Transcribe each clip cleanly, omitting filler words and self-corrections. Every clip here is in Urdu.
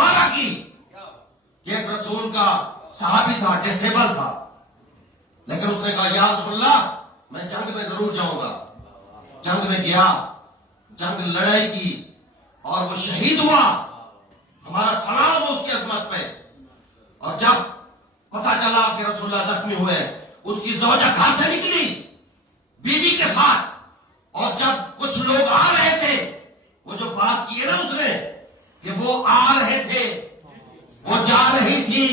مانا کی کہ ایک رسول کا صحابی تھا، ڈسیبل تھا، لیکن اس نے کہا یا رسول اللہ میں جنگ میں ضرور جاؤں گا. جنگ میں گیا، جنگ لڑائی کی اور وہ شہید ہوا. ہمارا سلام ہو اس کی عظمت پہ. اور جب پتہ چلا کہ رسول اللہ زخمی ہوئے، اس کی زوجہ گھر سے نکلی بیوی کے ساتھ، اور جب کچھ لوگ آ رہے تھے، وہ جو بات کی ہے نا اس نے کہ وہ آ رہے تھے، وہ جا رہی تھی.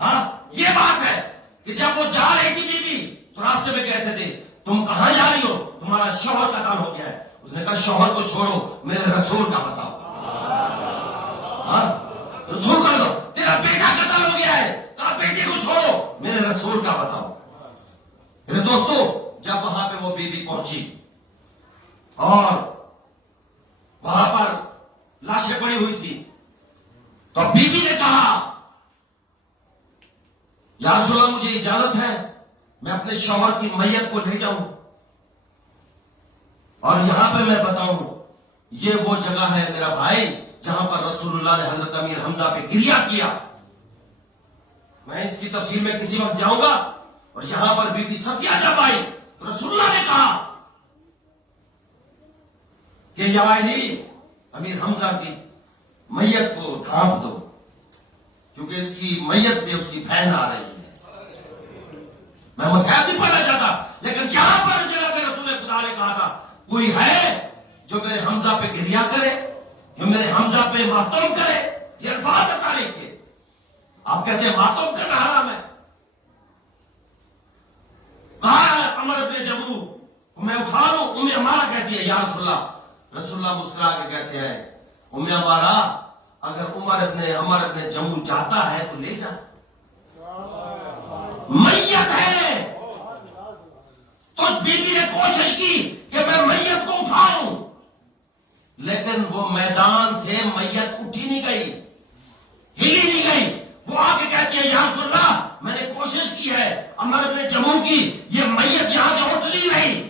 ہاں یہ بات ہے کہ جب وہ جا رہی تھی بیوی تو راستے میں کہتے تھے تم کہاں جا رہی ہو؟ تمہارا شوہر کا کام ہو گیا ہے. اس نے کہا شوہر کو چھوڑو، میرے رسول کا بتاؤ. ہاں رسول کا بتاؤ. تیرا بیٹا قتل ہو گیا ہے، کہا بیٹے کو چھوڑو، میرے رسول کا بتاؤ. میرے دوستو جب وہاں پہ وہ بیوی پہنچی اور وہاں پر لاشیں پڑی ہوئی تھی تو بیوی نے کہا یا رسول اللہ مجھے اجازت ہے میں اپنے شوہر کی میت کو لے جاؤں اور یہاں پہ میں بتاؤں یہ وہ جگہ ہے میرا بھائی جہاں پر رسول اللہ نے حضرت امیر حمزہ پہ گریہ کیا. میں اس کی تفصیل میں کسی وقت جاؤں گا. اور یہاں پر بی بی صفیہ جب آئی تو رسول اللہ نے کہا کہ یا علی امیر حمزہ کی میت کو ڈھانپ دو کیونکہ اس کی میت پہ اس کی بہن آ رہی ہے. میں مسائل نہیں پڑھنا چاہتا، لیکن یہاں پر جگہ پہ رسول خدا نے کہا تھا کوئی ہے جو میرے حمزہ پہ گریہ کرے، جو میرے حمزہ پہ ماتم کرے. یہ الفاظ ہے تاریخ کے. آپ کہتے ہیں ماتم کرنا حرام ہے. کہا عمر ابن جمو میں اٹھا لوں. ام عمارہ کہتی ہے یا رسول اللہ. رسول اللہ مسکرا کے کہتے ہیں ام عمارہ اگر عمر ابن جمو چاہتا ہے تو لے جا، میت ہے. تو بیوی نے کوشش کی کہ میں میت کو اٹھاؤں، لیکن وہ میدان سے میت اٹھی نہیں گئی، ہلی نہیں گئی. وہ آ کے کہتی ہے یا رسول اللہ میں نے کوشش کی ہے عمر ابن جمو کی، یہ میت یہاں سے اٹھ نہیں رہی.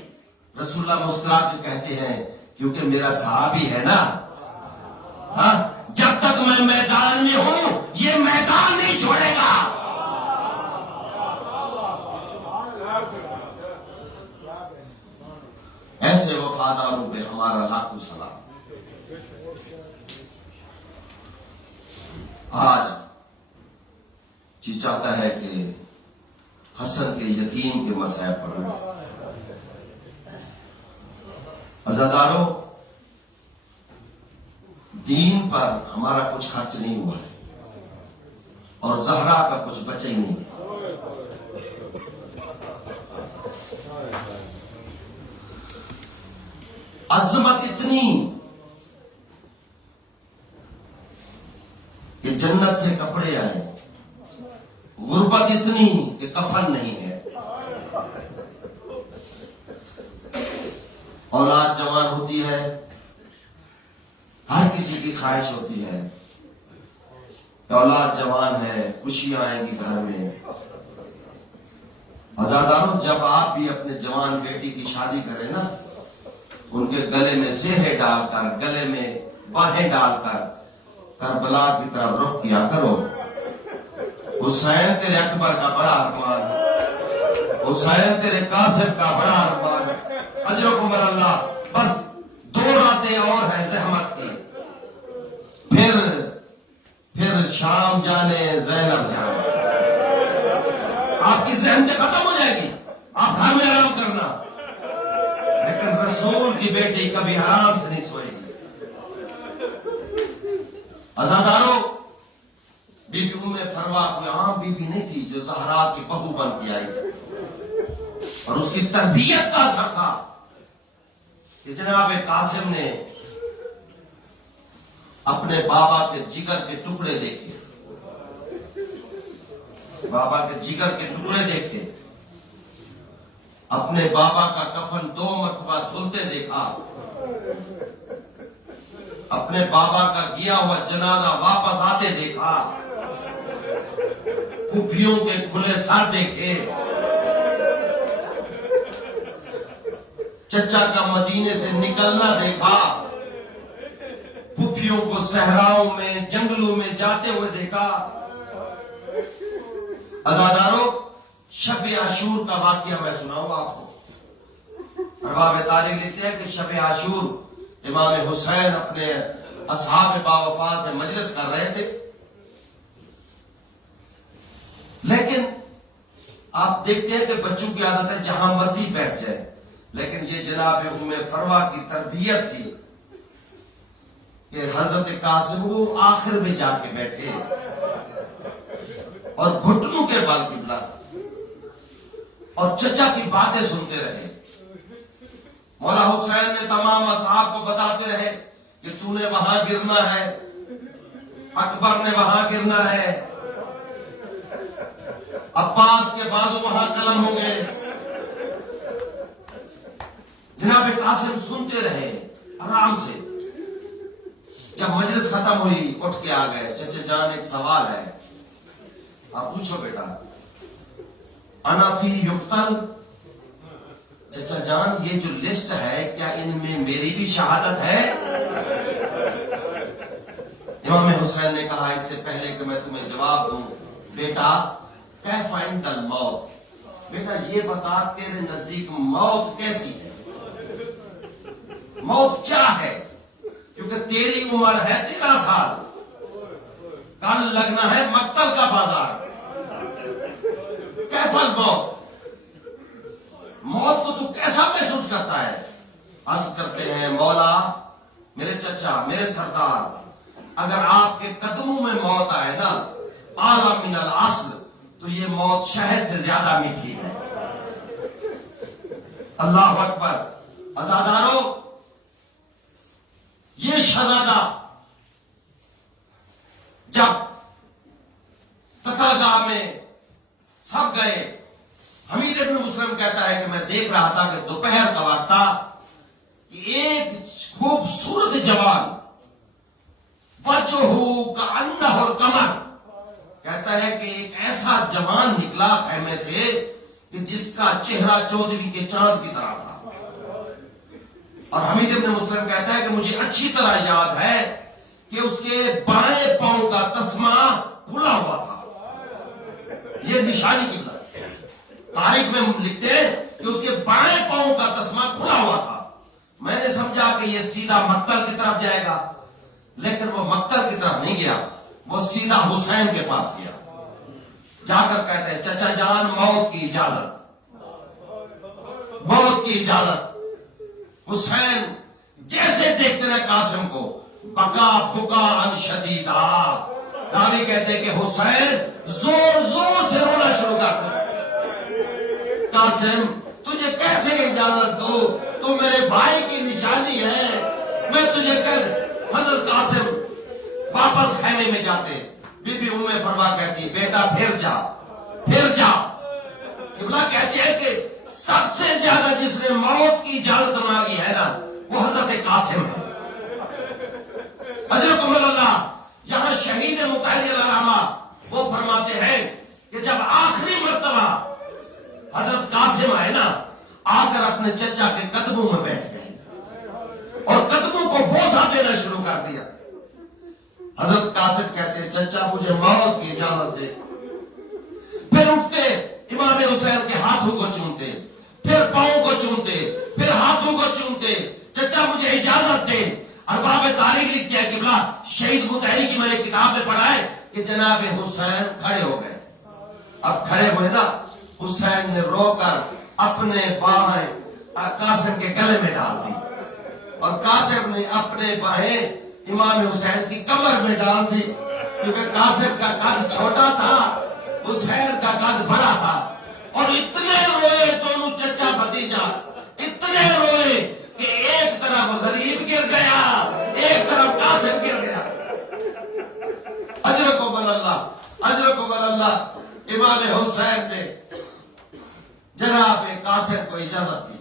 رسول اللہ مسکرا کے کہتے ہیں کیونکہ میرا صحابی ہے نا، ہاں جب تک میں میدان میں ہوں یہ میدان نہیں چھوڑے گا. ایسے وفاداروں پہ ہمارا لاکھوں سلام. آج جی چاہتا ہے کہ حسن کے یتیم کے مسائل پڑھیں. عزاداروں دین پر ہمارا کچھ خرچ نہیں ہوا ہے اور زہرا کا کچھ بچا ہی نہیں ہے. عظمت اتنی کہ جنت سے کپڑے آئے، غربت اتنی کہ کفن نہیں ہے. اولاد جوان ہوتی ہے، ہر کسی کی خواہش ہوتی ہے کہ اولاد جوان ہے، خوشیاں آئیں گی گھر میں. عزاداروں جب آپ بھی اپنے جوان بیٹی کی شادی کریں نا، ان کے گلے میں زہرے ڈال کر، گلے میں باہیں ڈال کر کربلا کی طرف رخ کیا کرو. حسین تیرے اکبر کا بڑا ارمان ہے، حسین تیرے قاسم کا بڑا ارمان ہے. اجرکم اللہ. بس 2 راتیں اور ہیں زحمت کی، پھر شام جانے زینب جانے. آپ کی ذہن سے ختم ہو جائے گی، آپ گھر میں آرام کرنا. لیکن رسول کی بیٹی کبھی آرام سے نہیں سوئے گی. عزاداروں بی بی ام فروا کوئی عام بی بی نہیں تھی جو زہرا کی بہو بن کے آئی تھی، اور اس کی تربیت کا اثر تھا کہ جناب قاسم نے اپنے بابا کے جگر کے ٹکڑے دیکھے، بابا کے جگر کے ٹکڑے دیکھے، اپنے بابا کا کفن 2 مرتبہ دھلتے دیکھا، اپنے بابا کا گیا ہوا جنازہ واپس آتے دیکھا، پھوپھیوں کے کھلے سر دیکھے، چچا کا مدینے سے نکلنا دیکھا، صوفیوں کو صحراؤں میں جنگلوں میں جاتے ہوئے دیکھا. عزادارو شب عاشور کا واقعہ میں سناؤں آپ کو. ارباب تاریخ لکھتے ہیں کہ شب عاشور امام حسین اپنے اصحاب باوفا سے مجلس کر رہے تھے. لیکن آپ دیکھتے ہیں کہ بچوں کی عادت ہے جہاں مرضی بیٹھ جائے، لیکن یہ جناب ام فروا کی تربیت تھی کہ حضرت قاسم وہ آخر میں جا کے بیٹھے اور گھٹنوں کے بال قبلہ اور چچا کی باتیں سنتے رہے. مولا حسین نے تمام اصحاب کو بتاتے رہے کہ تو نے وہاں گرنا ہے، اکبر نے وہاں گرنا ہے، عباس کے بازو وہاں قلم ہوں گے. جناب قاسم سنتے رہے آرام سے. جب مجلس ختم ہوئی اٹھ کے آ گئے. چچا جان ایک سوال ہے، آپ پوچھو بیٹا. انا فی یقتل. چچا جان یہ جو لسٹ ہے کیا ان میں میری بھی شہادت ہے؟ امام حسین نے کہا اس سے پہلے کہ میں تمہیں جواب دوں، بیٹا کیف عند الموت، بیٹا یہ بتا تیرے نزدیک موت کیسی ہے، موت کیا ہے؟ کیونکہ تیری عمر ہے 13 سال، کل لگنا ہے مقتل کا بازار. کیف الموت، موت کو تو کیسا محسوس کرتا ہے؟ عرض کرتے ہیں مولا میرے چچا میرے سردار، اگر آپ کے قدموں میں موت آئے نا اعلی من الاصل، تو یہ موت شہد سے زیادہ میٹھی ہے. اللہ اکبر. عزادارو یہ شہزادہ جب قتل گاہ میں سب گئے، حمید ابن مسلم کہتا ہے کہ میں دیکھ رہا تھا کہ دوپہر کا وقت تھا کہ ایک خوبصورت جوان وجہہ کأنہ القمر، کہتا ہے کہ ایک ایسا جوان نکلا خیمے سے کہ جس کا چہرہ 14ویں کے چاند کی طرح تھا. اور حمید ابن مسلم کہتا ہے کہ مجھے اچھی طرح یاد ہے کہ اس کے بائیں پاؤں کا تسمہ کھلا ہوا تھا. یہ نشانی قبلہ تاریخ میں لکھتے ہیں کہ اس کے بائیں پاؤں کا تسمہ کھلا ہوا تھا. میں نے سمجھا کہ یہ سیدھا مقتل کی طرف جائے گا، لیکن وہ مقتل کی طرف نہیں گیا، وہ سیدھا حسین کے پاس گیا. جا کر کہتے ہیں چچا جان موت کی اجازت، موت کی اجازت. حسین جیسے دیکھتے رہے قاسم کو بکا بکا ان شدیدا. راوی کہتے ہیں کہ حسین زور زور سے رونا شروع کرتا. قاسم تجھے کیسے اجازت دو، تو میرے بھائی کی نشانی ہے، میں تجھے کیسے. حضرت قاسم واپس خیمے میں جاتے. بی بی ام فروا کہتی بیٹا پھر جا پھر جا. قبلہ کہتی ہے کہ سب سے زیادہ جس نے موت کی اجازت مانگی ہے نا وہ حضرت قاسم ہے. اجرکم اللہ. یہاں شہید مطہری علیہ الرحمہ وہ فرماتے ہیں کہ جب آخری مرتبہ حضرت قاسم آئے نا، آ کر اپنے چچا کے قدموں میں بیٹھ گئے اور قدموں کو بوسہ دینا شروع کر دیا. حضرت قاسم کہتے ہیں چچا مجھے موت کی اجازت دے. پھر اٹھتے امام حسین کے ہاتھوں کو چومتے، پھر پاؤں کو چومتے، پھر ہاتھوں کو چومتے. چچا مجھے اجازت دے. ارباب تاریخ لکھتے ہیں قبلہ شہید مطہری کی میں نے کتاب میں پڑھا ہے کہ جناب حسین کھڑے ہو گئے. اب کھڑے ہوئے نا، حسین نے رو کر اپنے باہیں قاسم کے گلے میں ڈال دی اور قاسم نے اپنے باہیں امام حسین کی کمر میں ڈال دی، کیونکہ قاسم کا قد چھوٹا تھا، حسین کا قد بڑا تھا. اور اتنے روئے دونوں چچا بھتیجا، اتنے روئے کہ ایک طرف غریب گر گیا، ایک طرف قاسم گر گیا. اجرکم اللہ، اجرکم اللہ. امام حسین نے جناب قاسم کو اجازت دی،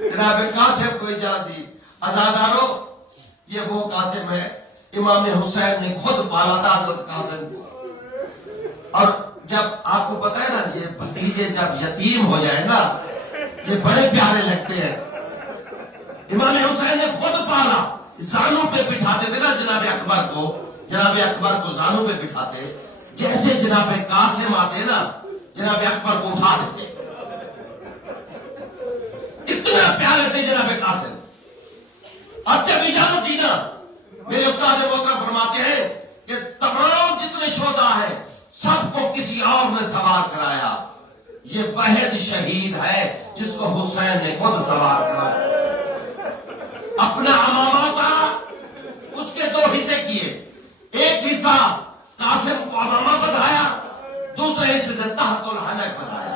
جناب قاسم کو اجازت دی. عزادارو یہ وہ قاسم ہے امام حسین نے خود پالا تھا حضرت قاسم کو. اور جب آپ کو پتا ہے نا یہ بھتیجے جب یتیم ہو جائے نا یہ بڑے پیارے لگتے ہیں. امام حسین نے خود پالا زانوں پہ بٹھاتے تھے نا جناب اکبر کو زانوں پہ بٹھاتے، جیسے جناب قاسم آتے نا جناب اکبر کو اٹھا دیتے. اتنا پیارے تھے جناب قاسم. اور جب اجازت دی نا، میرے استاد محترم فرماتے ہیں کہ تمام جتنے شہداء ہیں سب کو کسی اور نے سوار کرایا. یہ واحد شہید ہے جس کو حسین نے خود سوار کرایا. اپنا امامہ اتارا، اس کے دو حصے کیے. ایک حصہ قاسم کو امامہ بنایا، دوسرے حصے نے تحت الحنک بنایا.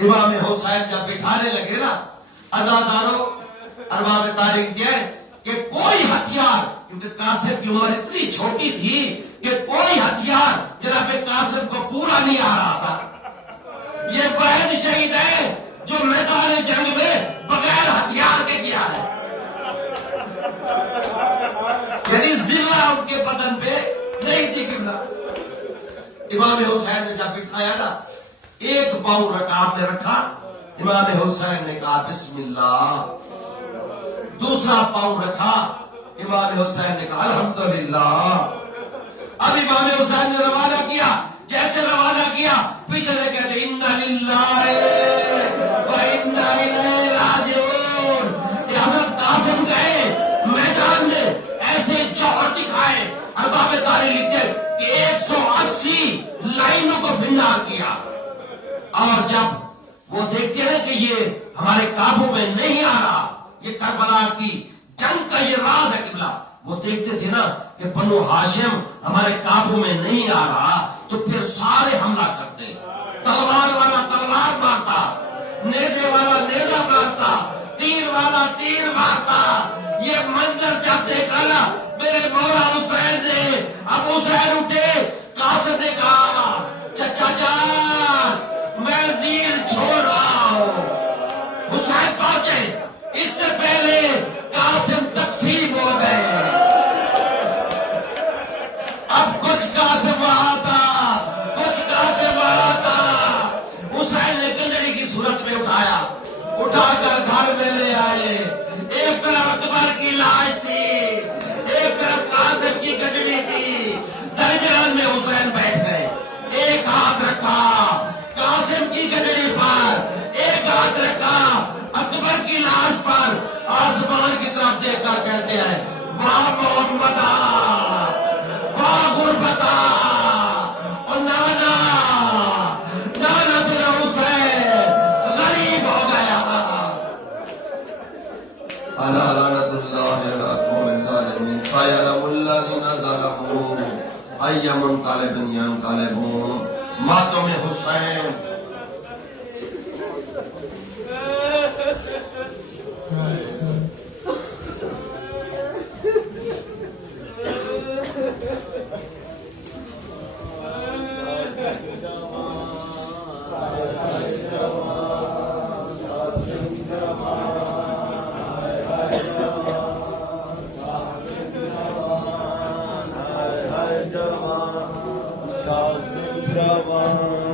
امام حسین جب بٹھانے لگے نا، عزاداروں ارباب تاریخ دیا کہ کوئی ہتھیار، کیونکہ قاسم کی عمر اتنی چھوٹی تھی کہ کوئی ہتھیار جناب قاسم کو پورا نہیں آ رہا تھا. یہ واحد شہید ہے جو میدان جنگ میں بغیر ہتھیار کے کیا ہے. یعنی ذرہ ان کے بدن پہ نہیں تھی قبلہ. امام حسین نے جب بٹھایا نا، ایک پاؤں رکعت میں رکھا، امام حسین نے کہا بسم اللہ. دوسرا پاؤں رکھا، امام حسین نے کہا الحمدللہ. اب امام حسین نے روانہ کیا، جیسے روانہ کیا پیچھے سے کہتے انا للہ و انا الیہ راجعون. حضرت قاسم گئے میدان میں، ایسے جوہر دکھائے. ارباب تاریخ لکھتے کہ 180 لائنوں کو بھنڈار کیا. اور جب وہ دیکھتے ہیں کہ یہ ہمارے قابو میں نہیں آ رہا، یہ کربلا کی جنگ کا یہ راز ہے قبلہ، وہ دیکھتے تھے نا کہ بنو ہاشم ہمارے قابو میں نہیں آ رہا، تو پھر سارے حملہ کرتے. تلوار والا تلوار مارتا، نیزے والا نیزہ مارتا، تیر والا تیر مارتا. یہ منظر جب دیکھا نا میرے مولا حسین نے، اب حسین اٹھے. قاسم نے کہا چچا جان میں زیر چھوڑ رہا ہوں. حسین پہنچے، اس سے پہلے قاسم تقسیم ہو گئے. اب کچھ قاسم وہاں تھا، کچھ قاسم وہاں تھا. حسین نے گنجری کی صورت میں اٹھایا، اٹھا کر گھر میں لے آئے. ایک طرف اکبر کی لاش تھی، ایک طرف قاسم کی گنجری تھی. درمیان میں حسین بیٹھ گئے. ایک ہاتھ رکھا قاسم کی گنجری پر، ایک ہاتھ رکھا اکبر کی لاش پر. آسمان کی طرف دیکھ کر کہتے ہیں واہ محمد، واہ غربتا، اور نانا نانا تیرا حسین غریب ہو گیا. الا لعنت اللہ علی قوم الظالمین سیعلم الذین ظلموا ای منقلب ینقلبون. ماتم حسین. جوان